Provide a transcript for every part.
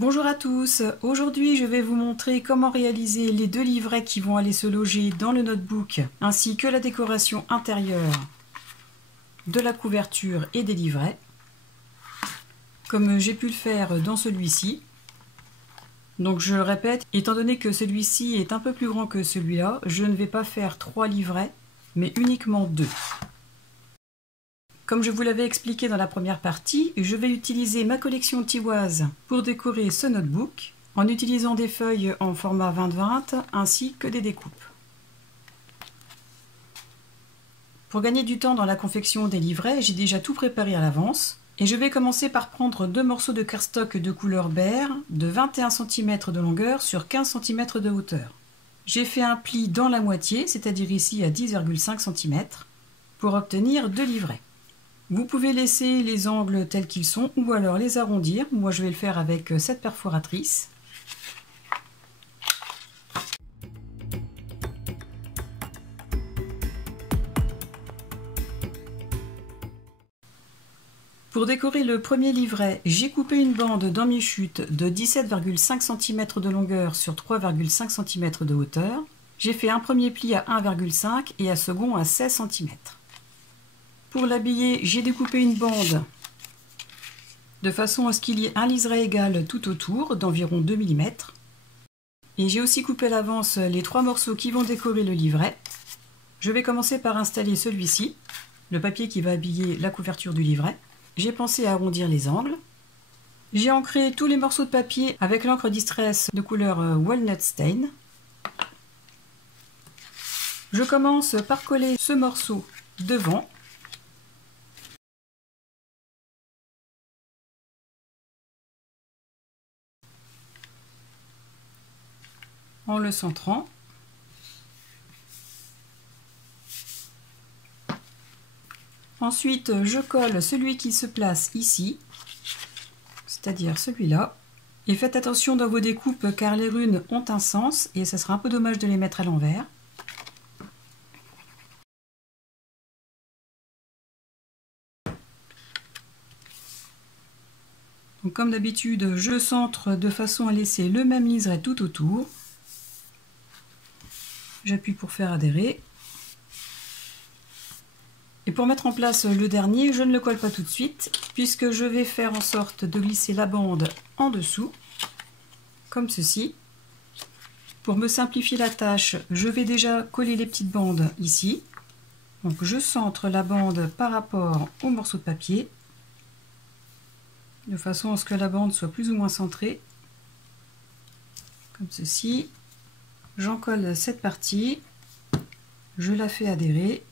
Bonjour à tous, aujourd'hui je vais vous montrer comment réaliser les deux livrets qui vont aller se loger dans le notebook ainsi que la décoration intérieure de la couverture et des livrets comme j'ai pu le faire dans celui-ci. Donc je le répète, étant donné que celui-ci est un peu plus grand que celui-là, je ne vais pas faire 3 livrets mais uniquement 2. Comme je vous l'avais expliqué dans la première partie, je vais utiliser ma collection Tiwaz pour décorer ce notebook en utilisant des feuilles en format 20-20 ainsi que des découpes. Pour gagner du temps dans la confection des livrets, j'ai déjà tout préparé à l'avance et je vais commencer par prendre 2 morceaux de cardstock de couleur beige de 21 cm de longueur sur 15 cm de hauteur. J'ai fait un pli dans la moitié, c'est-à-dire ici à 10,5 cm, pour obtenir 2 livrets. Vous pouvez laisser les angles tels qu'ils sont ou alors les arrondir. Moi je vais le faire avec cette perforatrice. Pour décorer le premier livret, j'ai coupé une bande dans mes chutes de 17,5 cm de longueur sur 3,5 cm de hauteur. J'ai fait un premier pli à 1,5 et un second à 16 cm. Pour l'habiller, j'ai découpé une bande de façon à ce qu'il y ait un liseré égal tout autour d'environ 2 mm. Et j'ai aussi coupé à l'avance les 3 morceaux qui vont décorer le livret. Je vais commencer par installer celui-ci, le papier qui va habiller la couverture du livret. J'ai pensé à arrondir les angles. J'ai ancré tous les morceaux de papier avec l'encre Distress de couleur Walnut Stain. Je commence par coller ce morceau devant. En le centrant. Ensuite, je colle celui qui se place ici, c'est-à-dire celui-là. Et faites attention dans vos découpes car les runes ont un sens et ça sera un peu dommage de les mettre à l'envers. Donc, comme d'habitude, je centre de façon à laisser le même liseré tout autour. J'appuie pour faire adhérer. Et pour mettre en place le dernier, je ne le colle pas tout de suite, puisque je vais faire en sorte de glisser la bande en dessous, comme ceci. Pour me simplifier la tâche, je vais déjà coller les petites bandes ici. Donc je centre la bande par rapport au morceau de papier, de façon à ce que la bande soit plus ou moins centrée, comme ceci. J'en colle cette partie, je la fais adhérer.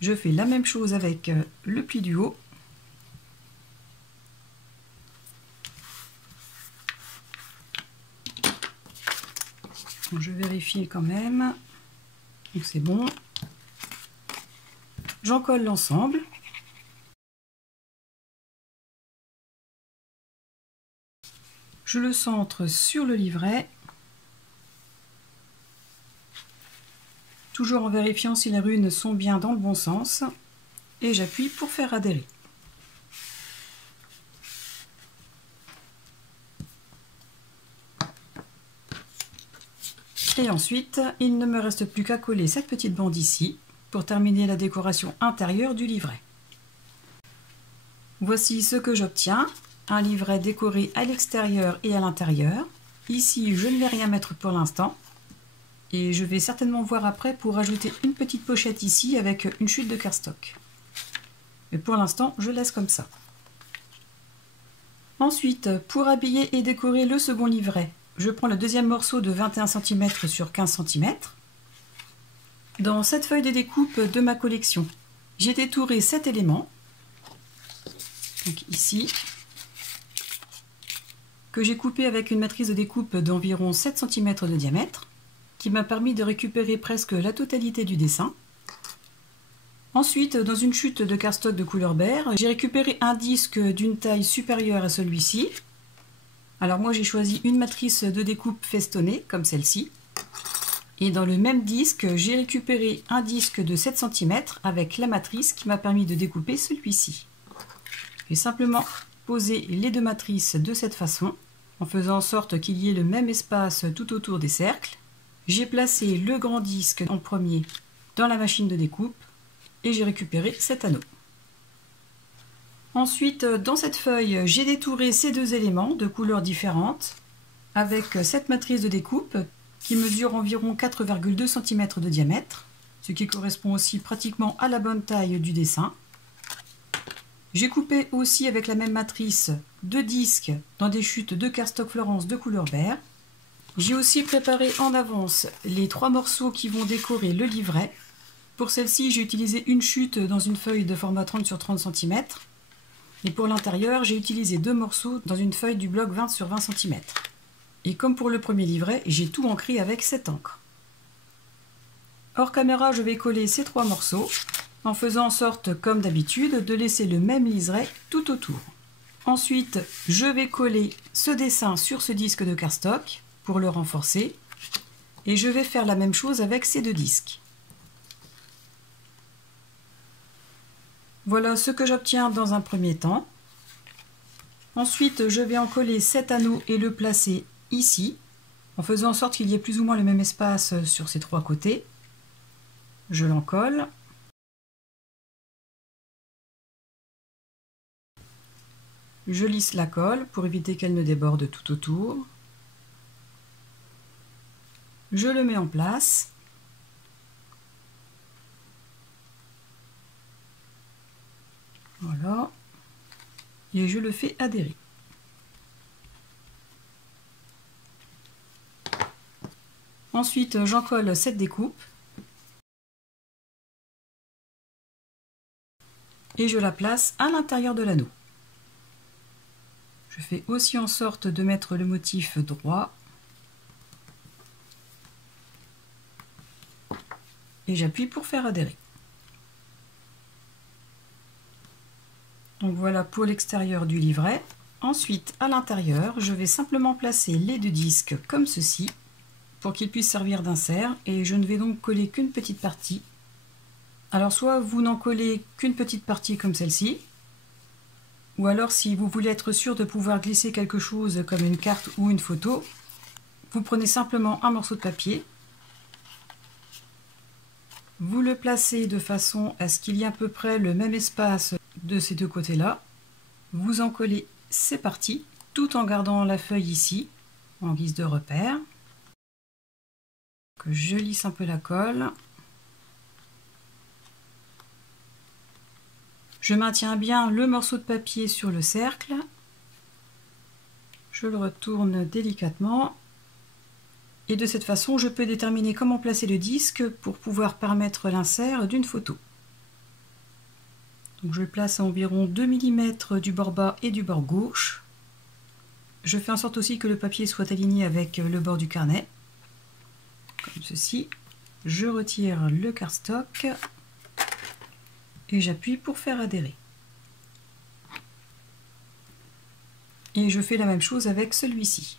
Je fais la même chose avec le pli du haut. Donc, je vérifie quand même. Donc c'est bon. J'en colle l'ensemble. Je le centre sur le livret. Toujours en vérifiant si les runes sont bien dans le bon sens. Et j'appuie pour faire adhérer. Et ensuite, il ne me reste plus qu'à coller cette petite bande ici pour terminer la décoration intérieure du livret. Voici ce que j'obtiens. Un livret décoré à l'extérieur et à l'intérieur. Ici, je ne vais rien mettre pour l'instant. Et je vais certainement voir après pour rajouter une petite pochette ici avec une chute de cardstock. Mais pour l'instant, je laisse comme ça. Ensuite, pour habiller et décorer le second livret, je prends le deuxième morceau de 21 cm sur 15 cm. Dans cette feuille de découpe de ma collection, j'ai détouré 7 éléments. Donc ici, que j'ai coupé avec une matrice de découpe d'environ 7 cm de diamètre, qui m'a permis de récupérer presque la totalité du dessin. Ensuite, dans une chute de cardstock de couleur beige, j'ai récupéré un disque d'une taille supérieure à celui-ci. Alors moi j'ai choisi une matrice de découpe festonnée, comme celle-ci. Et dans le même disque, j'ai récupéré un disque de 7 cm avec la matrice qui m'a permis de découper celui-ci. Je vais simplement poser les deux matrices de cette façon, en faisant en sorte qu'il y ait le même espace tout autour des cercles. J'ai placé le grand disque en premier dans la machine de découpe et j'ai récupéré cet anneau. Ensuite, dans cette feuille, j'ai détouré ces deux éléments de couleurs différentes avec cette matrice de découpe qui mesure environ 4,2 cm de diamètre, ce qui correspond aussi pratiquement à la bonne taille du dessin. J'ai coupé aussi avec la même matrice deux disques dans des chutes de cardstock Florence de couleur vert. J'ai aussi préparé en avance les 3 morceaux qui vont décorer le livret. Pour celle-ci, j'ai utilisé une chute dans une feuille de format 30 sur 30 cm. Et pour l'intérieur, j'ai utilisé 2 morceaux dans une feuille du bloc 20 sur 20 cm. Et comme pour le premier livret, j'ai tout encré avec cette encre. Hors caméra, je vais coller ces 3 morceaux en faisant en sorte, comme d'habitude, de laisser le même liseré tout autour. Ensuite, je vais coller ce dessin sur ce disque de cardstock pour le renforcer. Et je vais faire la même chose avec ces 2 disques. Voilà ce que j'obtiens dans un premier temps. Ensuite, je vais en coller cet anneau et le placer ici, en faisant en sorte qu'il y ait plus ou moins le même espace sur ces 3 côtés. Je l'en colle. Je lisse la colle pour éviter qu'elle ne déborde tout autour. Je le mets en place. Voilà. Et je le fais adhérer. Ensuite, j'en colle cette découpe. Et je la place à l'intérieur de l'anneau. Je fais aussi en sorte de mettre le motif droit. Et j'appuie pour faire adhérer. Donc voilà pour l'extérieur du livret. Ensuite, à l'intérieur, je vais simplement placer les 2 disques comme ceci pour qu'ils puissent servir d'insert et je ne vais donc coller qu'une petite partie. Alors soit vous n'en collez qu'une petite partie comme celle-ci, ou alors si vous voulez être sûr de pouvoir glisser quelque chose comme une carte ou une photo, vous prenez simplement un morceau de papier, vous le placez de façon à ce qu'il y ait à peu près le même espace de ces 2 côtés-là, vous en collez ces parties, tout en gardant la feuille ici, en guise de repère. Que je lisse un peu la colle. Je maintiens bien le morceau de papier sur le cercle. Je le retourne délicatement. Et de cette façon, je peux déterminer comment placer le disque pour pouvoir permettre l'insert d'une photo. Donc je le place à environ 2 mm du bord bas et du bord gauche. Je fais en sorte aussi que le papier soit aligné avec le bord du carnet. Comme ceci. Je retire le cardstock. Et j'appuie pour faire adhérer. Et je fais la même chose avec celui-ci.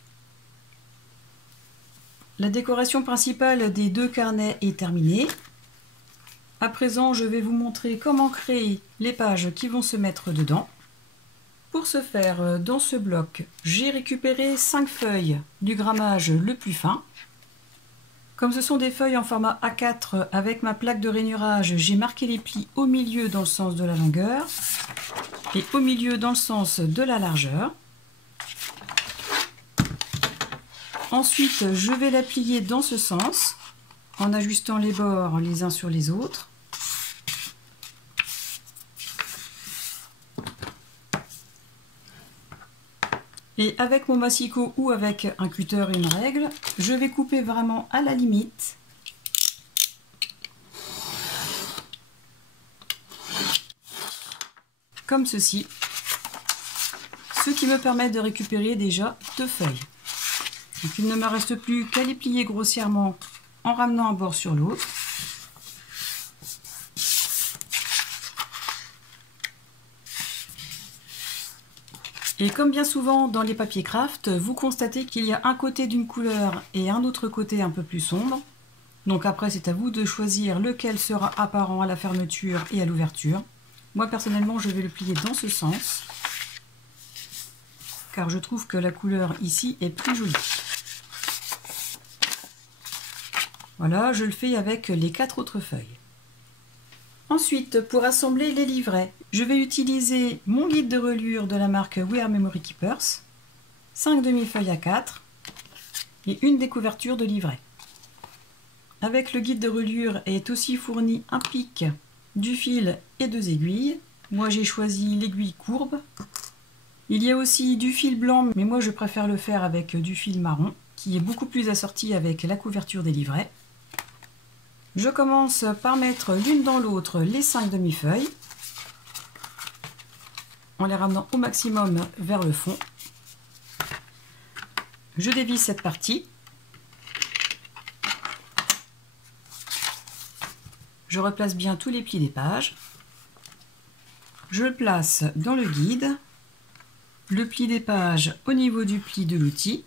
La décoration principale des 2 carnets est terminée. À présent, je vais vous montrer comment créer les pages qui vont se mettre dedans. Pour ce faire, dans ce bloc, j'ai récupéré 5 feuilles du grammage le plus fin. Comme ce sont des feuilles en format A4 avec ma plaque de rainurage, j'ai marqué les plis au milieu dans le sens de la longueur et au milieu dans le sens de la largeur. Ensuite, je vais la plier dans ce sens en ajustant les bords les uns sur les autres. Et avec mon massicot ou avec un cutter et une règle, je vais couper vraiment à la limite. Comme ceci. Ce qui me permet de récupérer déjà 2 feuilles. Donc il ne me reste plus qu'à les plier grossièrement en ramenant un bord sur l'autre. Et comme bien souvent dans les papiers craft, vous constatez qu'il y a un côté d'une couleur et un autre côté un peu plus sombre. Donc après c'est à vous de choisir lequel sera apparent à la fermeture et à l'ouverture. Moi personnellement je vais le plier dans ce sens, car je trouve que la couleur ici est plus jolie. Voilà, je le fais avec les 4 autres feuilles. Ensuite, pour assembler les livrets, je vais utiliser mon guide de reliure de la marque We Are Memory Keepers, 5 demi-feuilles A4 et une des couvertures de livret. Avec le guide de reliure est aussi fourni un pic, du fil et 2 aiguilles. Moi j'ai choisi l'aiguille courbe. Il y a aussi du fil blanc, mais moi je préfère le faire avec du fil marron, qui est beaucoup plus assorti avec la couverture des livrets. Je commence par mettre l'une dans l'autre les 5 demi-feuilles, en les ramenant au maximum vers le fond. Je dévisse cette partie. Je replace bien tous les plis des pages. Je le place dans le guide. Le pli des pages au niveau du pli de l'outil.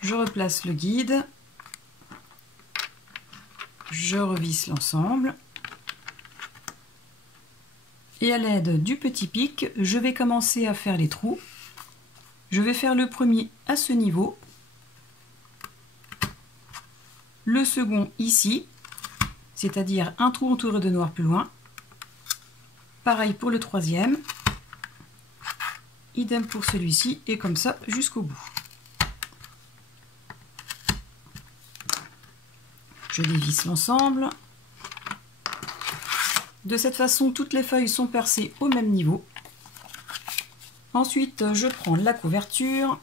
Je replace le guide. Je revisse l'ensemble. Et à l'aide du petit pic, je vais commencer à faire les trous. Je vais faire le premier à ce niveau. Le second ici, c'est-à-dire un trou entouré de noir plus loin. Pareil pour le troisième. Idem pour celui-ci et comme ça jusqu'au bout. Je dévisse l'ensemble. De cette façon, toutes les feuilles sont percées au même niveau. Ensuite, je prends la couverture.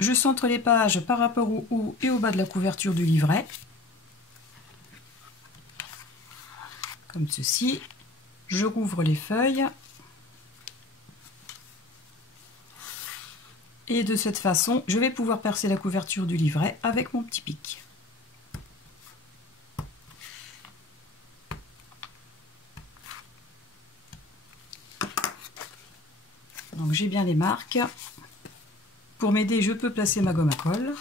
Je centre les pages par rapport au haut et au bas de la couverture du livret. Comme ceci. Je rouvre les feuilles. Et de cette façon, je vais pouvoir percer la couverture du livret avec mon petit pic. Donc j'ai bien les marques. Pour m'aider, je peux placer ma gomme à colle.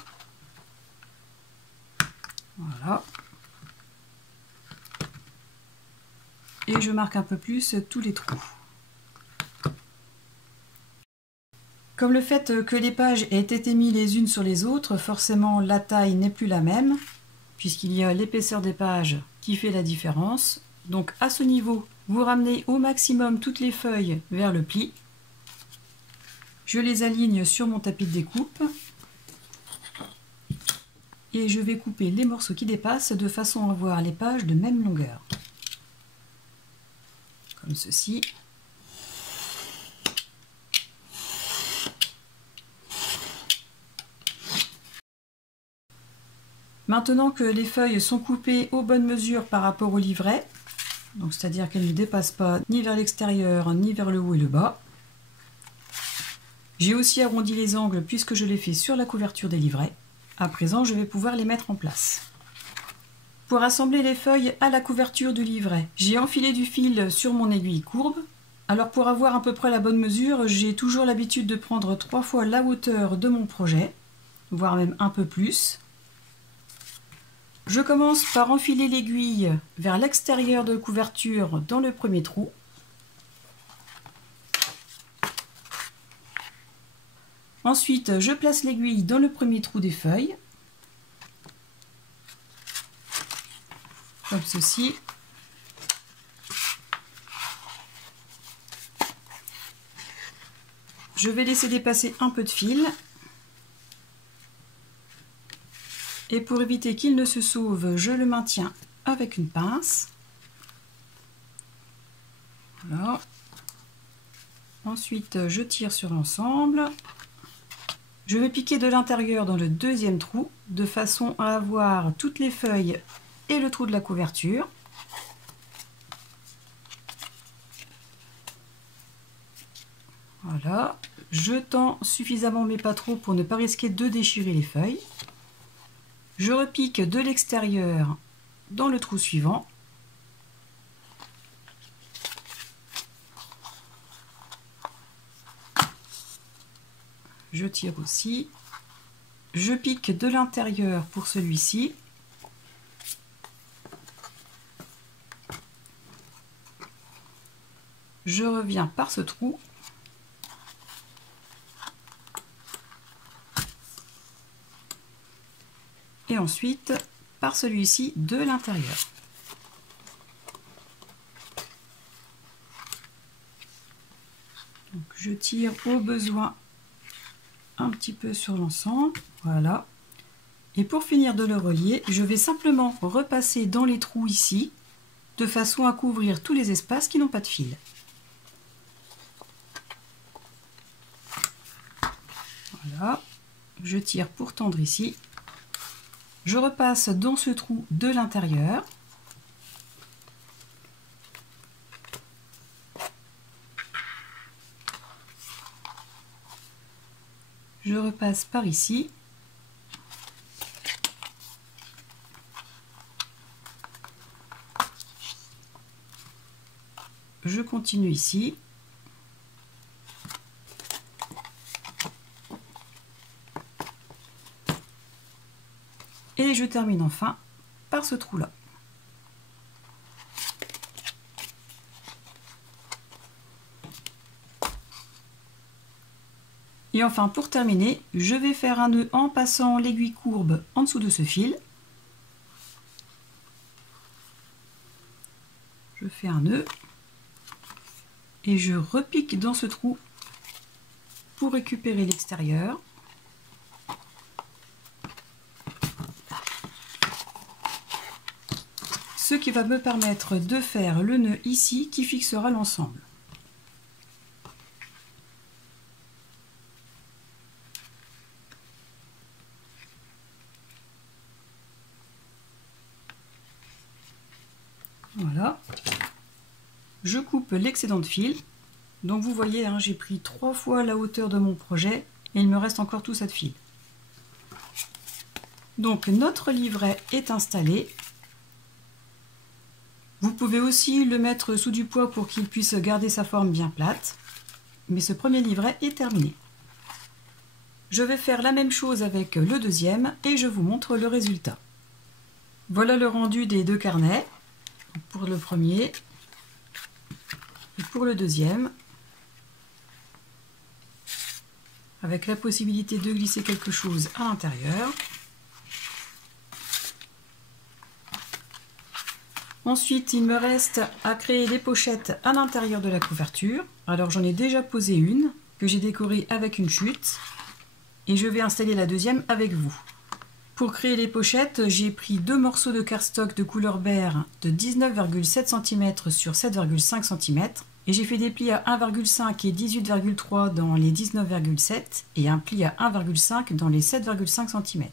Voilà. Et je marque un peu plus tous les trous. Comme le fait que les pages aient été mises les unes sur les autres, forcément la taille n'est plus la même, puisqu'il y a l'épaisseur des pages qui fait la différence. Donc à ce niveau, vous ramenez au maximum toutes les feuilles vers le pli. Je les aligne sur mon tapis de découpe. Et je vais couper les morceaux qui dépassent de façon à avoir les pages de même longueur. Comme ceci. Maintenant que les feuilles sont coupées aux bonnes mesures par rapport au livret, donc c'est-à-dire qu'elles ne dépassent pas ni vers l'extérieur ni vers le haut et le bas, j'ai aussi arrondi les angles puisque je l'ai fait sur la couverture des livrets. À présent, je vais pouvoir les mettre en place. Pour assembler les feuilles à la couverture du livret, j'ai enfilé du fil sur mon aiguille courbe. Alors pour avoir à peu près la bonne mesure, j'ai toujours l'habitude de prendre 3 fois la hauteur de mon projet, voire même un peu plus. Je commence par enfiler l'aiguille vers l'extérieur de la couverture dans le premier trou. Ensuite, je place l'aiguille dans le premier trou des feuilles, comme ceci. Je vais laisser dépasser un peu de fil. Et pour éviter qu'il ne se sauve, je le maintiens avec une pince. Voilà. Ensuite, je tire sur l'ensemble. Je vais piquer de l'intérieur dans le deuxième trou, de façon à avoir toutes les feuilles et le trou de la couverture. Voilà. Je tends suffisamment mais pas trop pour ne pas risquer de déchirer les feuilles. Je repique de l'extérieur dans le trou suivant. Je tire aussi. Je pique de l'intérieur pour celui-ci. je reviens par ce trou et ensuite par celui-ci de l'intérieur. Donc je tire au besoin un petit peu sur l'ensemble, voilà. Et pour finir de le relier, je vais simplement repasser dans les trous ici, de façon à couvrir tous les espaces qui n'ont pas de fil. Voilà, je tire pour tendre ici. Je repasse dans ce trou de l'intérieur. Je repasse par ici. Je continue ici. Et je termine enfin par ce trou-là. Et enfin, pour terminer, je vais faire un nœud en passant l'aiguille courbe en dessous de ce fil. Je fais un nœud et je repique dans ce trou pour récupérer l'extérieur. Ce qui va me permettre de faire le nœud ici qui fixera l'ensemble. Voilà. Je coupe l'excédent de fil. Donc vous voyez, hein, j'ai pris 3 fois la hauteur de mon projet et il me reste encore tout ça de fil. Donc notre livret est installé. Vous pouvez aussi le mettre sous du poids pour qu'il puisse garder sa forme bien plate. Mais ce premier livret est terminé. Je vais faire la même chose avec le deuxième et je vous montre le résultat. Voilà le rendu des 2 carnets. Pour le premier et pour le deuxième. Avec la possibilité de glisser quelque chose à l'intérieur. Ensuite, il me reste à créer les pochettes à l'intérieur de la couverture. Alors j'en ai déjà posé une, que j'ai décorée avec une chute. Et je vais installer la deuxième avec vous. Pour créer les pochettes, j'ai pris 2 morceaux de cardstock de couleur beige de 19,7 cm sur 7,5 cm. Et j'ai fait des plis à 1,5 et 18,3 dans les 19,7 et un pli à 1,5 dans les 7,5 cm.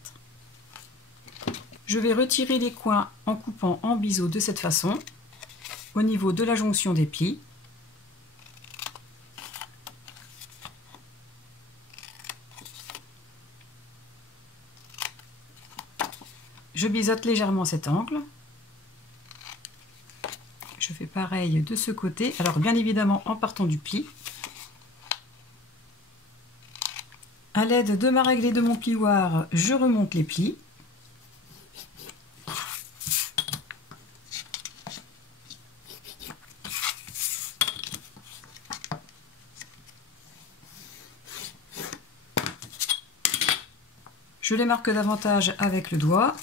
Je vais retirer les coins en coupant en biseau de cette façon, au niveau de la jonction des plis. Je biseaute légèrement cet angle. Je fais pareil de ce côté, alors bien évidemment en partant du pli. À l'aide de ma règle et de mon plioir, je remonte les plis. Je les marque davantage avec le doigt.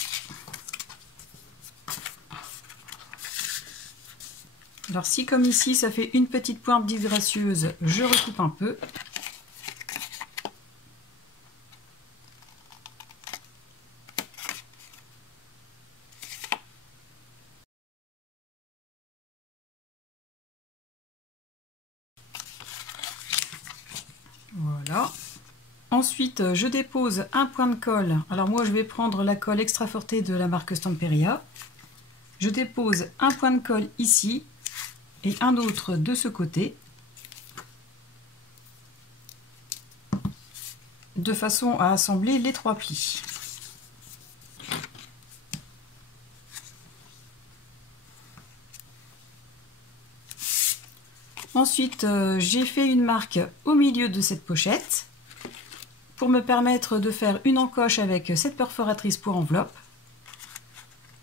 Alors si comme ici ça fait une petite pointe disgracieuse, je recoupe un peu. Voilà. Ensuite je dépose un point de colle. Alors moi je vais prendre la colle Extra Forte de la marque Stamperia. Je dépose un point de colle ici. Et un autre de ce côté, de façon à assembler les 3 plis. Ensuite, j'ai fait une marque au milieu de cette pochette pour me permettre de faire une encoche avec cette perforatrice pour enveloppe.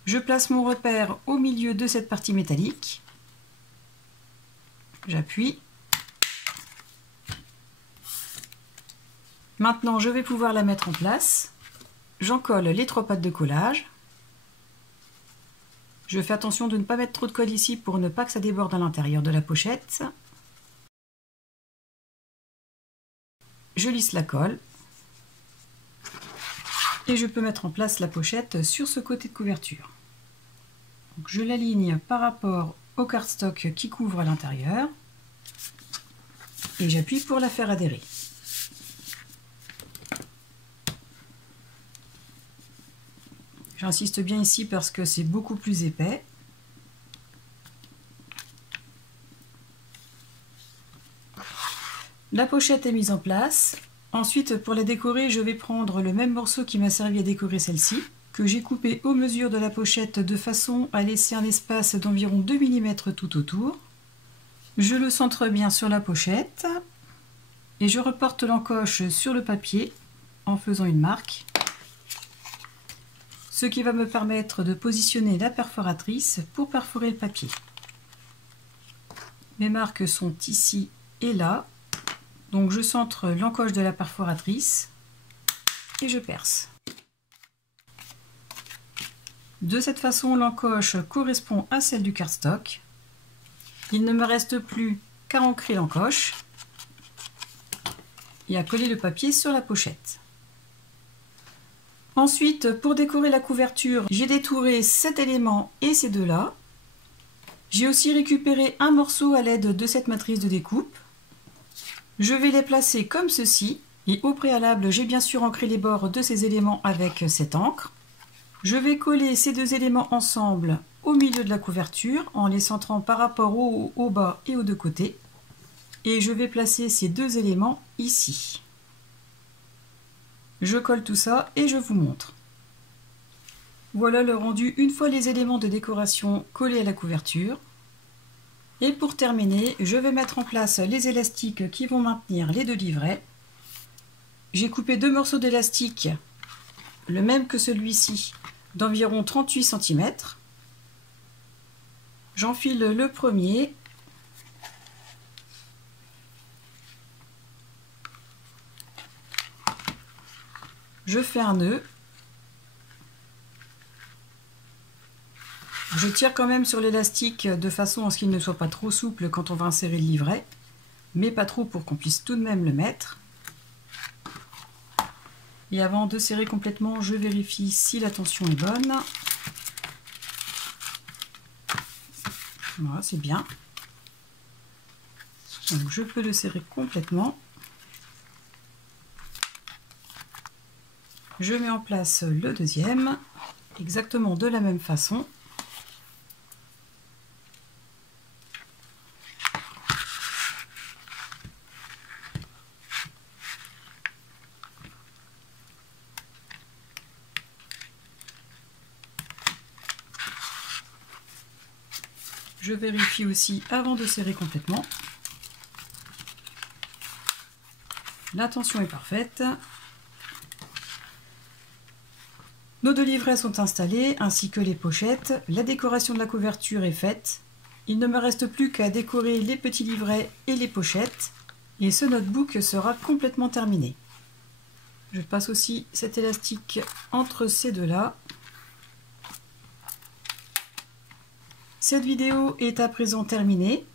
Je place mon repère au milieu de cette partie métallique. J'appuie. Maintenant, je vais pouvoir la mettre en place. J'en colle les 3 pattes de collage. Je fais attention de ne pas mettre trop de colle ici pour ne pas que ça déborde à l'intérieur de la pochette. Je lisse la colle. Et je peux mettre en place la pochette sur ce côté de couverture. Donc, je l'aligne par rapport au cardstock qui couvre à l'intérieur. Et j'appuie pour la faire adhérer. J'insiste bien ici parce que c'est beaucoup plus épais. La pochette est mise en place. Ensuite, pour la décorer, je vais prendre le même morceau qui m'a servi à décorer celle-ci, que j'ai coupé aux mesures de la pochette de façon à laisser un espace d'environ 2 mm tout autour. Je le centre bien sur la pochette et je reporte l'encoche sur le papier en faisant une marque. Ce qui va me permettre de positionner la perforatrice pour perforer le papier. Mes marques sont ici et là, donc je centre l'encoche de la perforatrice et je perce. De cette façon, l'encoche correspond à celle du cardstock. Il ne me reste plus qu'à ancrer l'encoche et à coller le papier sur la pochette. Ensuite, pour décorer la couverture, j'ai détouré cet élément et ces deux-là. J'ai aussi récupéré un morceau à l'aide de cette matrice de découpe. Je vais les placer comme ceci. Et au préalable, j'ai bien sûr ancré les bords de ces éléments avec cette encre. Je vais coller ces deux éléments ensemble au milieu de la couverture en les centrant par rapport au haut, au bas et aux deux côtés. Et je vais placer ces deux éléments ici. Je colle tout ça et je vous montre. Voilà le rendu une fois les éléments de décoration collés à la couverture. Et pour terminer, je vais mettre en place les élastiques qui vont maintenir les deux livrets. J'ai coupé 2 morceaux d'élastique, le même que celui-ci, d'environ 38 cm. J'enfile le premier. Je fais un nœud. Je tire quand même sur l'élastique de façon à ce qu'il ne soit pas trop souple quand on va insérer le livret, mais pas trop pour qu'on puisse tout de même le mettre. Et avant de serrer complètement, je vérifie si la tension est bonne. Voilà, c'est bien. Donc je peux le serrer complètement. Je mets en place le deuxième, exactement de la même façon. Je vérifie aussi avant de serrer complètement. La tension est parfaite. Nos deux livrets sont installés, ainsi que les pochettes. La décoration de la couverture est faite. Il ne me reste plus qu'à décorer les petits livrets et les pochettes. Et ce notebook sera complètement terminé. Je passe aussi cet élastique entre ces deux-là. Cette vidéo est à présent terminée.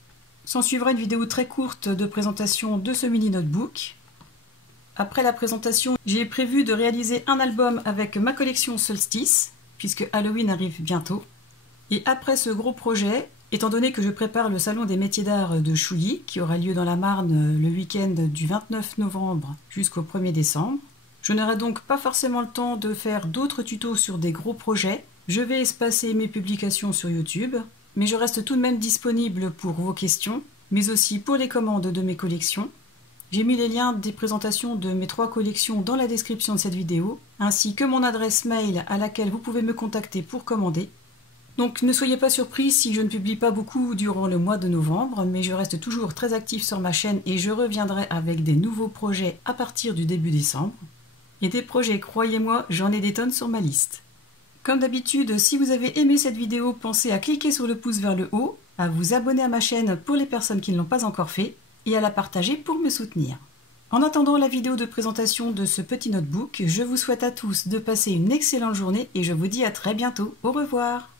S'en suivra une vidéo très courte de présentation de ce mini notebook. Après la présentation, j'ai prévu de réaliser un album avec ma collection Solstice, puisque Halloween arrive bientôt. Et après ce gros projet, étant donné que je prépare le salon des métiers d'art de Chouilly, qui aura lieu dans la Marne le week-end du 29 novembre jusqu'au 1er décembre, je n'aurai donc pas forcément le temps de faire d'autres tutos sur des gros projets. Je vais espacer mes publications sur YouTube, mais je reste tout de même disponible pour vos questions, mais aussi pour les commandes de mes collections. J'ai mis les liens des présentations de mes 3 collections dans la description de cette vidéo, ainsi que mon adresse mail à laquelle vous pouvez me contacter pour commander. Donc ne soyez pas surpris si je ne publie pas beaucoup durant le mois de novembre, mais je reste toujours très actif sur ma chaîne et je reviendrai avec des nouveaux projets à partir du début décembre. Et des projets, croyez-moi, j'en ai des tonnes sur ma liste. Comme d'habitude, si vous avez aimé cette vidéo, pensez à cliquer sur le pouce vers le haut à vous abonner à ma chaîne pour les personnes qui ne l'ont pas encore fait et à la partager pour me soutenir. En attendant la vidéo de présentation de ce petit notebook, je vous souhaite à tous de passer une excellente journée et je vous dis à très bientôt. Au revoir!